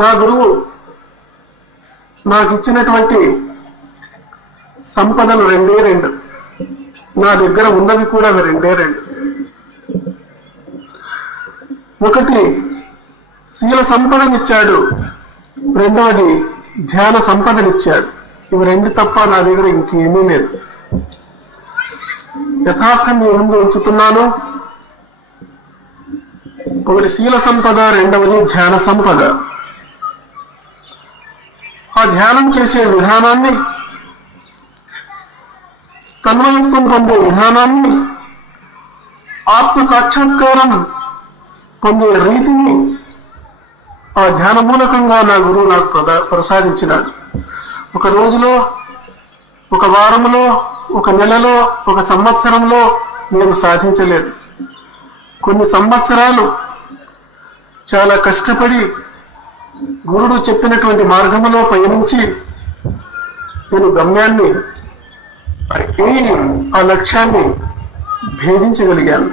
నా గురువు నాకు ఇచ్చినటువంటి సంపదలు రెండే రెండు, నా దగ్గర ఉన్నవి కూడా అవి రెండే రెండు. ఒకటి శీల సంపదనిచ్చాడు, రెండవది ధ్యాన సంపదనిచ్చాడు. ఇవి రెండు తప్ప నా దగ్గర ఇంకేమీ లేదు. యథార్థం మీ ముందు ఉంచుతున్నాను. ఒకటి శీల సంపద, రెండవది ధ్యాన సంపద. ఆ ధ్యానం చేసే విధానాన్ని, తన్మయత్వం పొందే విధానాన్ని, ఆత్మ సాక్షాత్కారం పొందే రీతిని ఆ ధ్యాన మూలకంగా నా గురువు నాకు ప్రసాదించినాడు. ఒక రోజులో, ఒక వారంలో, ఒక నెలలో, ఒక సంవత్సరంలో నేను సాధించలేదు. కొన్ని సంవత్సరాలు చాలా కష్టపడి గురుడు చెప్పినటువంటి మార్గంలో పయనించి నేను గమ్యాన్ని, ఆ లక్ష్యాన్ని భేదించగలిగాను.